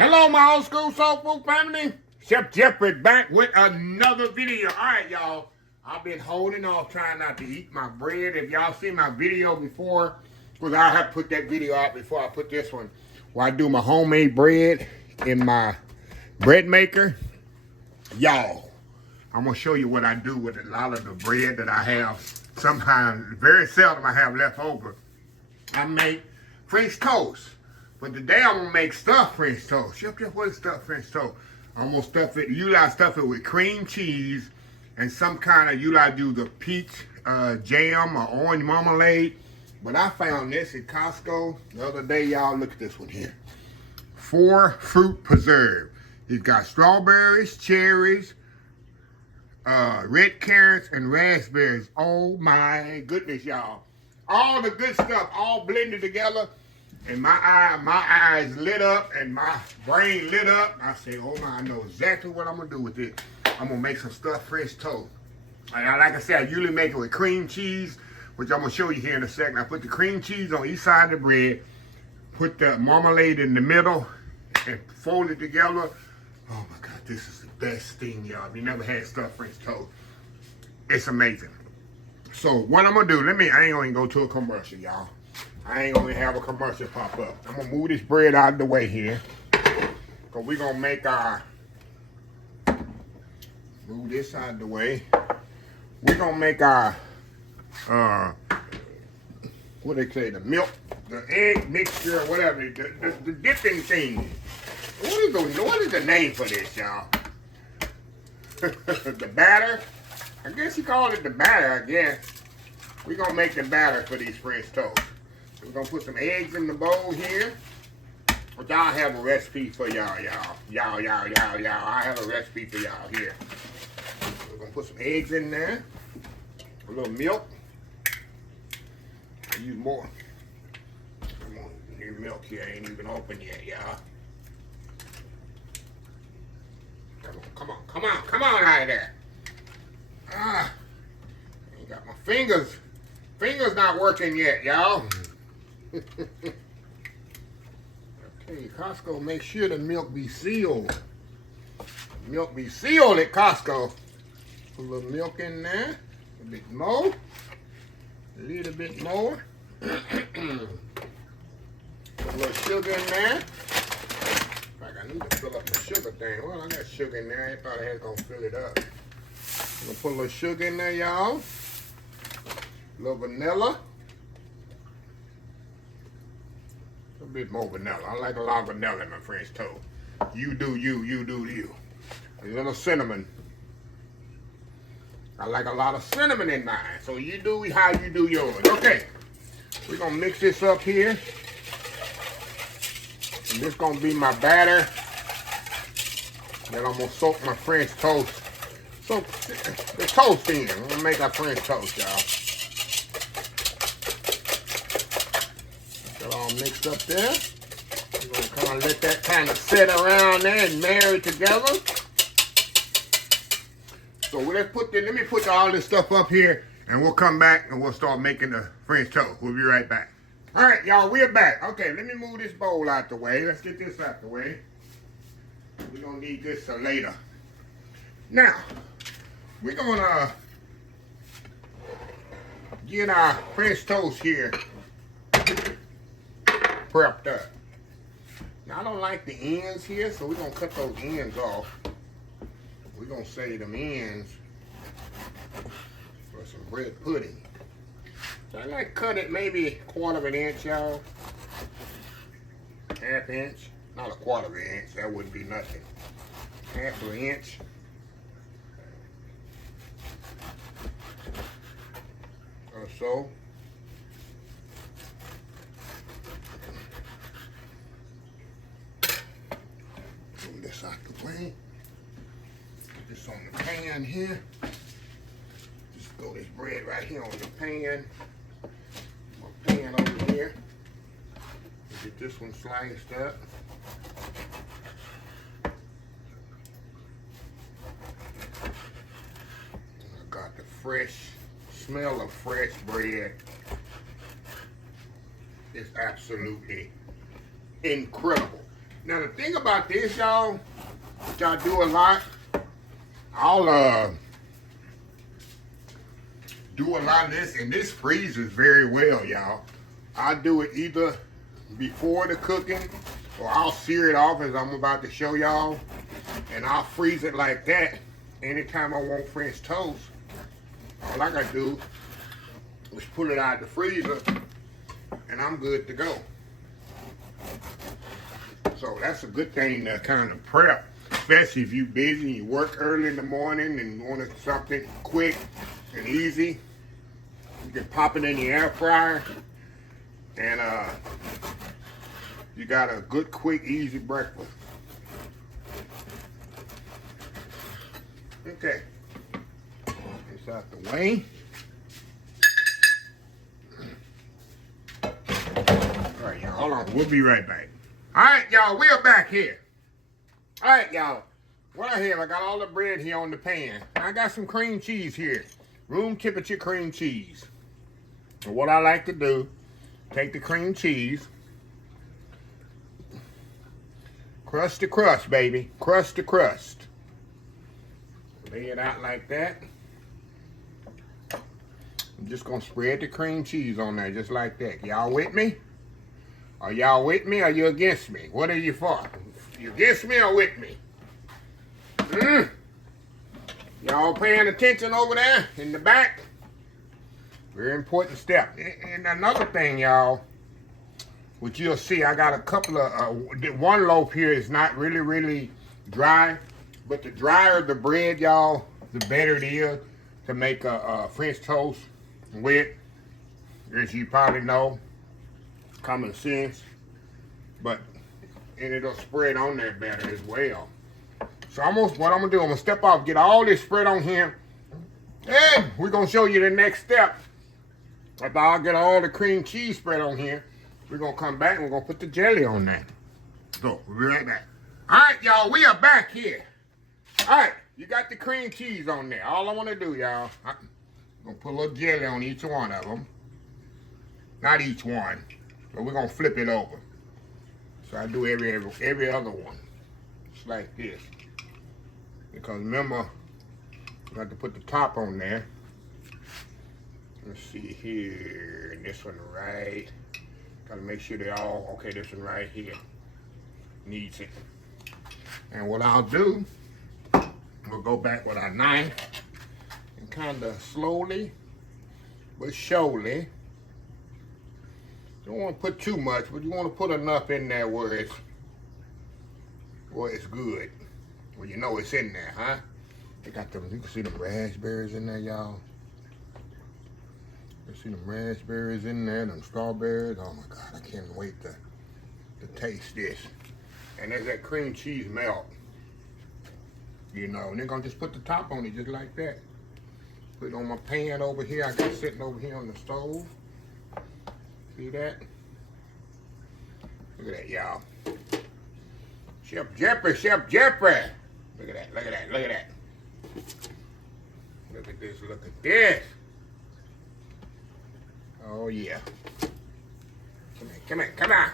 Hello, my old school soul food family. Chef Jeff is back with another video. All right, y'all. I've been holding off trying not to eat my bread. If y'all seen my video before, because I have to put that video out before I put this one, where I do my homemade bread in my bread maker. Y'all, I'm going to show you what I do with a lot of the bread that I have. Sometimes, very seldom I have left over. I make French toast. But today I'm gonna make stuffed French toast. Chef, what is stuffed French toast? I'm gonna stuff it, you like stuff it with cream cheese and some kind of, you like do the peach jam or orange marmalade. But I found this at Costco the other day, y'all. Look at this one here. 4 fruit preserve. It's got strawberries, cherries, red carrots, and raspberries. Oh my goodness, y'all. All the good stuff all blended together. And my eyes lit up and my brain lit up. I say, oh my, I know exactly what I'm gonna do with it. I'm gonna make some stuffed French toast. And like I said, I usually make it with cream cheese, which I'm gonna show you here in a second. I put the cream cheese on each side of the bread, put the marmalade in the middle, and fold it together. Oh my God, this is the best thing, y'all. If you never had stuffed French toast, it's amazing. So what I'm gonna do, I ain't gonna go to a commercial, y'all. I ain't gonna have a commercial pop up. I'm gonna move this bread out of the way here. Cause we're gonna make our, move this out of the way. We're gonna make our, what they say, the milk, the egg mixture, whatever, the dipping thing. What is the name for this, y'all? The batter? I guess you call it the batter, I guess. We're gonna make the batter for these French toast. We're gonna put some eggs in the bowl here. But y'all have a recipe for y'all. I have a recipe for y'all here. We're gonna put some eggs in there. A little milk. I use more. Come on, your milk here ain't even open yet, y'all. Come on out of there. I ain't got my fingers. Fingers not working yet, y'all. Okay, Costco, make sure the milk be sealed. Milk be sealed at Costco. Put a little milk in there. A bit more. A little bit more. Put a little sugar in there. In fact, I need to fill up the sugar thing. Well, I got sugar in there. I thought I was going to fill it up. I'm going to put a little sugar in there, y'all. A little vanilla. A bit more vanilla. I like a lot of vanilla in my French toast. You do you, you do you. A little cinnamon. I like a lot of cinnamon in mine. So you do how you do yours. Okay. We're going to mix this up here. And this going to be my batter. Then I'm going to soak my French toast. Soak the toast in. I'm going to make our French toast, y'all. All mixed up there. We're gonna kind of let that kind of sit around there and marry together. So let me put all this stuff up here and we'll come back and we'll start making the French toast. We'll be right back. All right, y'all, we're back. Okay, let me move this bowl out the way. Let's get this out the way. We're gonna need this for later. Now, we're gonna get our French toast here prepped up. Now I don't like the ends here, so we're gonna cut those ends off. We're gonna save them ends for some bread pudding. So I like cut it maybe 1/4 of an inch, y'all. 1/2 inch, not 1/4 of an inch. That wouldn't be nothing. 1/2 inch. Or so. This out the way. Put this on the pan here. Just throw this bread right here on the pan. My pan over here. Get this one sliced up. I got the fresh smell of fresh bread. It's absolutely incredible. Now the thing about this, y'all, which I do a lot, I'll do a lot of this, and this freezes very well, y'all. I do it either before the cooking, or I'll sear it off as I'm about to show y'all, and I'll freeze it like that. Anytime I want French toast, all I gotta do is pull it out of the freezer, and I'm good to go. So that's a good thing to kind of prep, especially if you're busy, you work early in the morning and want something quick and easy. You can pop it in your air fryer, and you got a good, quick, easy breakfast. Okay, it's out the way. All right, y'all, hold on, we'll be right back. All right, y'all, we are back here. All right, y'all, what I have, I got all the bread here on the pan. I got some cream cheese here, room temperature cream cheese. And what I like to do, take the cream cheese, crust to crust, baby, crust to crust. Lay it out like that. I'm just gonna spread the cream cheese on there just like that. Y'all with me? Are y'all with me or are you against me? What are you for? You against me or with me? Y'all paying attention over there in the back? Very important step. And another thing, y'all, which you'll see, I got a couple of, one loaf here is not really dry, but the drier the bread, y'all, the better it is to make a French toast with, as you probably know, common sense, and it'll spread on there better as well. So what I'm gonna do, I'm gonna step off, get all this spread on here, and we're gonna show you the next step. After I get all the cream cheese spread on here, we're gonna come back and we're gonna put the jelly on that. So we'll be right back. All right, y'all, we are back here. All right, you got the cream cheese on there. All I wanna do, y'all, I'm gonna put a little jelly on each one of them. Not each one, but we're gonna flip it over. So I do every other one. Just like this. Because remember, you got to put the top on there. Let's see here, and this one right. Gotta make sure they all, okay, this one right here needs it. And what I'll do, we'll go back with our knife and kind of slowly but surely. You don't want to put too much, but you want to put enough in there where it's good. Well, you know it's in there, huh? They got them, you can see them raspberries in there, y'all. You see them raspberries in there, them strawberries. Oh my God, I can't wait to taste this. And there's that cream cheese melt. You know, and they're gonna just put the top on it just like that. Put it on my pan over here. I got it sitting over here on the stove. See that? Look at that, y'all. Chef Jeffrey, Chef Jeffrey. Look at that, look at that, look at that. Look at this, look at this. Oh yeah. Come here, come here, come on.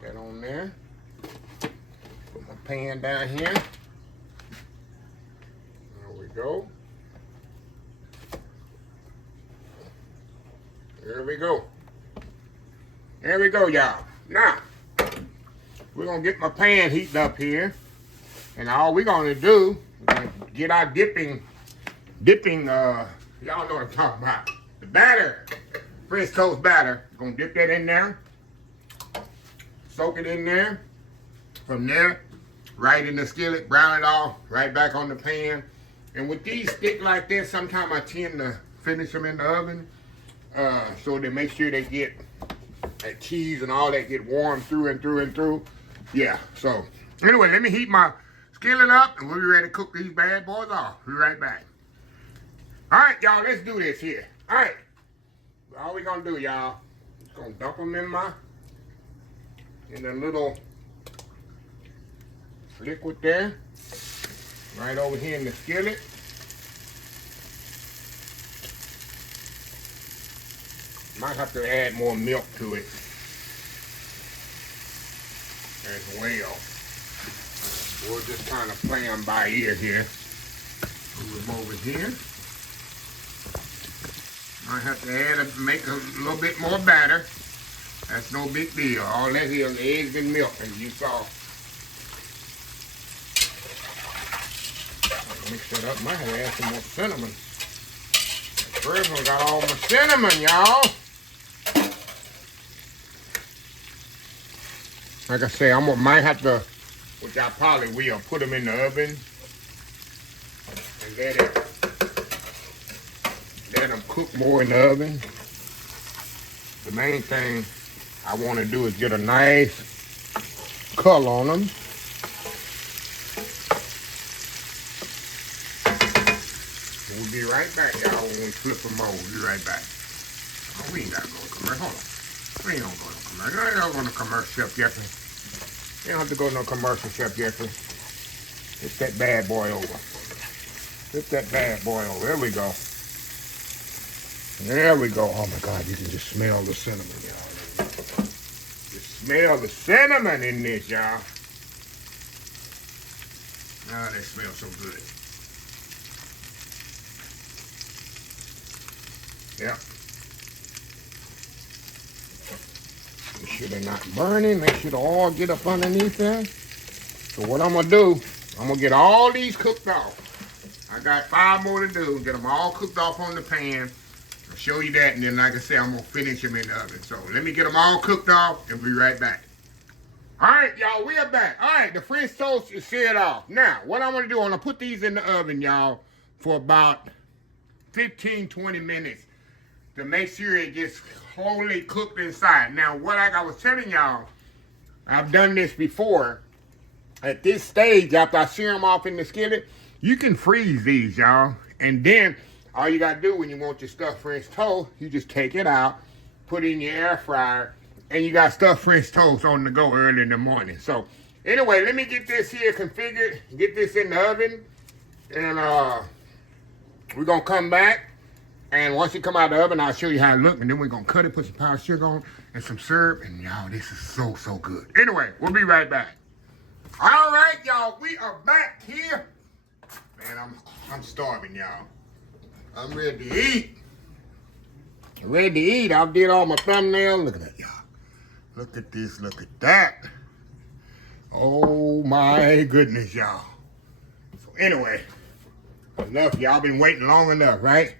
Put that on there. Put my pan down here. There we go. There we go. There we go, y'all. Now, we're gonna get my pan heated up here. And all we're gonna do, we're gonna get our dipping, y'all know what I'm talking about. The batter, French toast batter. We're gonna dip that in there. Soak it in there. From there, right in the skillet, brown it off, right back on the pan. And with these stick like this, sometimes I tend to finish them in the oven. So they make sure they get that cheese and all that get warm through and through and through. Yeah, so anyway, let me heat my skillet up and we'll be ready to cook these bad boys off. Be right back. All right, y'all, let's do this here. All right, all we gonna do, y'all, is gonna dump them in the little liquid there, right over here in the skillet. Might have to add more milk to it. as well. We'll just kind of play them by ear here. Move them over here. Might have to make a little bit more batter. That's no big deal. All that here is eggs and milk, as you saw. Mix that up. Might have to add some more cinnamon. The first one got all my cinnamon, y'all. Like I say, might have to, which I probably will, put them in the oven and let them cook more in the oven. The main thing I want to do is get a nice color on them. We'll be right back, y'all, when we flip them over. We'll be right back. Oh, we ain't got to go to commercial. Hold on. We ain't going to go to commercial. I ain't going to commercial, Chef Jeffrey. You don't have to go to no commercial, Chef Jeffrey. Get that bad boy over. Get that bad boy over. There we go. There we go. Oh, my God. You can just smell the cinnamon, y'all. Just smell the cinnamon in this, y'all. Ah, that smells so good. Yep. Make sure they're not burning. Make sure the oil get up underneath there. So what I'm going to do, I'm going to get all these cooked off. I got 5 more to do. Get them all cooked off on the pan. I'll show you that. And then, like I said, I'm going to finish them in the oven. So let me get them all cooked off and be right back. All right, y'all. We are back. All right. The French toast is seared off. Now, what I'm going to do, I'm going to put these in the oven, y'all, for about 15, 20 minutes. To make sure it gets wholly cooked inside. Now, like I was telling y'all, I've done this before. At this stage, after I sear them off in the skillet, you can freeze these, y'all. And then, all you got to do when you want your stuffed French toast, you just take it out, put it in your air fryer, and you got stuffed French toast on the go early in the morning. So, anyway, let me get this here configured, get this in the oven, and we're going to come back. And once you come out of the oven, I'll show you how it looks. And then we're going to cut it, put some powdered sugar on, and some syrup. And y'all, this is so, so good. Anyway, we'll be right back. All right, y'all, we are back here. Man, I'm starving, y'all. I'm ready to eat. Ready to eat. I did all my thumbnails. Look at that, y'all. Look at this. Look at that. Oh, my goodness, y'all. So anyway, enough. Y'all been waiting long enough, right?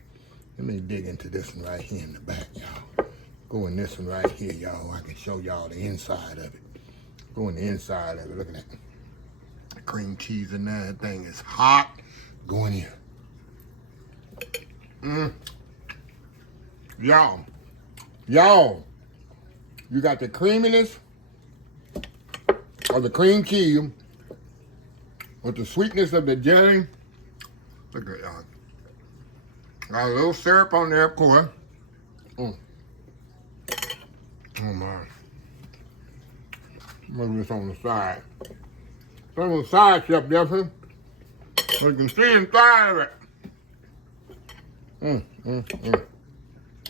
Let me dig into this one right here in the back, y'all. Go in this one right here, y'all. I can show y'all the inside of it. Go in the inside of it. Look at that. The cream cheese in there. That thing is hot. Go in here. Y'all, you got the creaminess of the cream cheese with the sweetness of the jelly. Look at y'all. Got a little syrup on there, of course. Oh my. Look at this on the side. It's on the side, Chef Jeffrey. So you can see inside of it.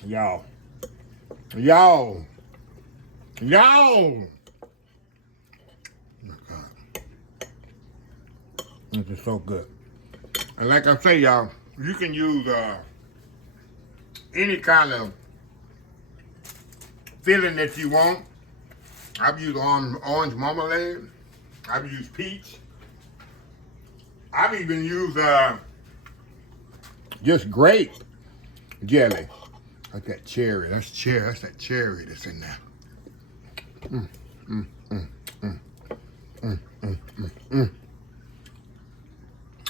Y'all. Oh my God. This is so good. And like I say, y'all, you can use any kind of filling that you want. I've used orange marmalade. I've used peach. I've even used just grape jelly. Like that cherry. That's cherry. That's that cherry that's in there.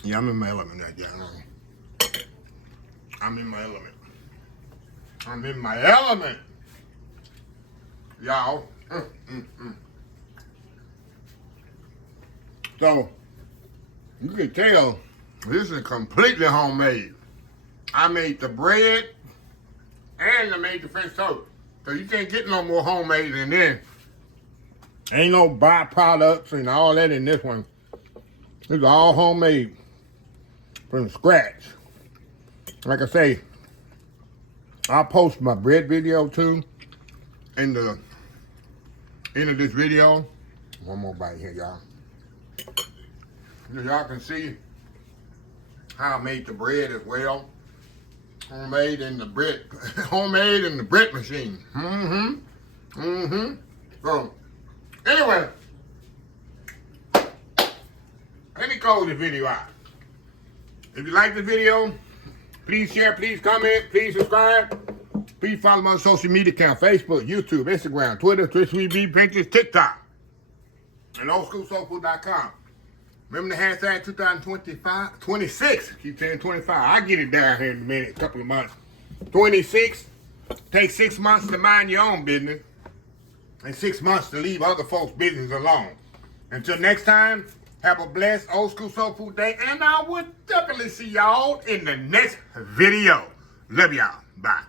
Yeah, I'm in my element right there. I'm in my element. I'm in my element. Y'all. So, you can tell this is completely homemade. I made the bread and I made the French toast. So you can't get no more homemade than this. Ain't no byproducts and all that in this one. This is all homemade from scratch. Like I say, I'll post my bread video too in the end of this video. One more bite here, y'all. Y'all can see how I made the bread as well. Homemade in the bread machine. So, anyway, let me close the video out. If you like the video, please share, please comment, please subscribe. Please follow my social media account, Facebook, YouTube, Instagram, Twitter, Twitch, Pinterest, TikTok, and oldschoolsoulfood.com. Remember the hashtag 2025, 26. Keep saying 25. I'll get it down here in a minute, a couple of months. 26. Take 6 months to mind your own business and 6 months to leave other folks' business alone. Until next time, have a blessed Old School Soul Food day, and I will definitely see y'all in the next video. Love y'all. Bye.